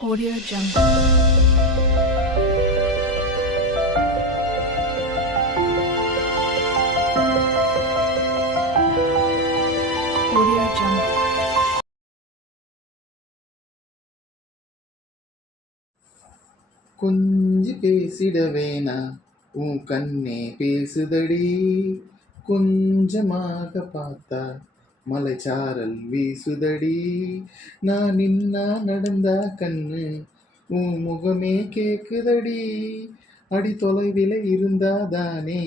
Audio Jungle. Audio Jungle. கொஞ்சி பேசிட வேணா உன் கண்ணே பேசுதடி. கொஞ்சமாக பார்த்தா மலைச்சாரல் வீசுதடி. நான் நின்னா நடந்தா கண்ணு உன் முகமே கேக்குதடி. அடி தொலைவில இருந்தாதானே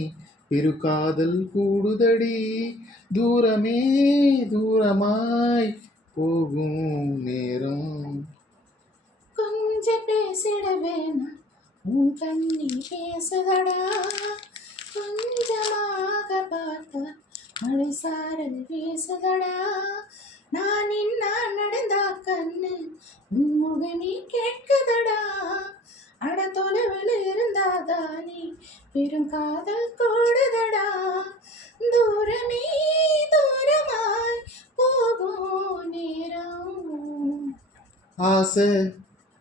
பெருகாதல் கூடுதடி. தூரமே தூரமாய் போகும் நேரம். கொஞ்சம் பேசிட வேணாம் உன் கண்ணி பேசுதடா. கொஞ்சமாக பார்த்தா மழை சாரல் வீசுதடா. நான் நின்னா நடந்தா கண்ணு உன் முகமே கேட்குதடா. அட தொலைவில் இருந்தாதானே பெரும் காதல் கூடுதடா. தூரமே தூரமாய் போகும் நேரம். ஆசை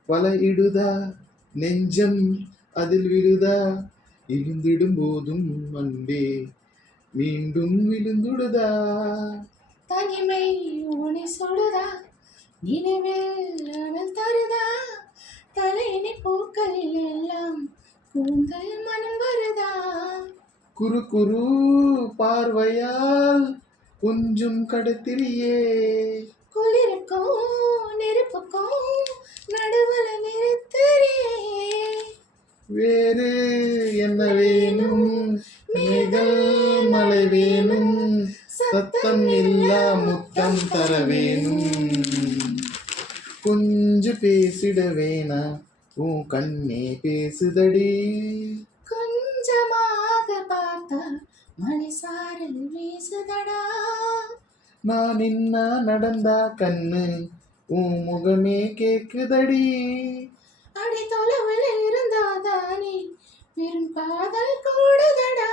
வலை இடுதா நெஞ்சம் அதில் விழுதா. இருந்திடும் போதும் அன்பே மீண்டும் விழுந்துடுதா. தனிமை உனை சொல்லுதா, நினைவில் அனல் தருதா. தலையினை பூக்களில் எல்லாம் கூந்தல் மனம் வருதா. குறு குறு பார்வையால் கொஞ்சம் கடத்திரியே. குளிருக்கும் நெருப்புக்கும் நடுவில் நிறுத்தறியே. வேறு என்ன வேணும்? மேகல் மழை வேணும். சத்தம் இல்லா முத்தம் தர வேணும். கொஞ்சம் பேசிட வேணா உன் கண்ணே பேசுதடி. கொஞ்சமாக பார்த்தா மழை சாரல் வீசுதடா. நான் நின்னா நடந்தா கண்ணு உன் முகமே கேக்குதடி. அடி தொலைவில் இருந்தாதானே பெரும் காதல் கூடுதடா.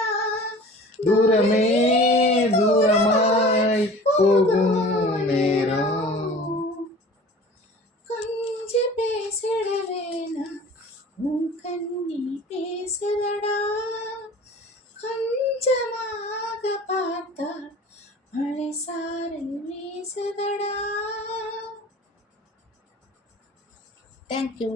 தூரமே தூரமாய் போகும் நேரம். கொஞ்சம் பேசிட வேணா உன் கண்ணி பேசுதடா. கொஞ்சமாக பார்த்தா மழை சாரல் வீசுதடா. தேங்க்யூ.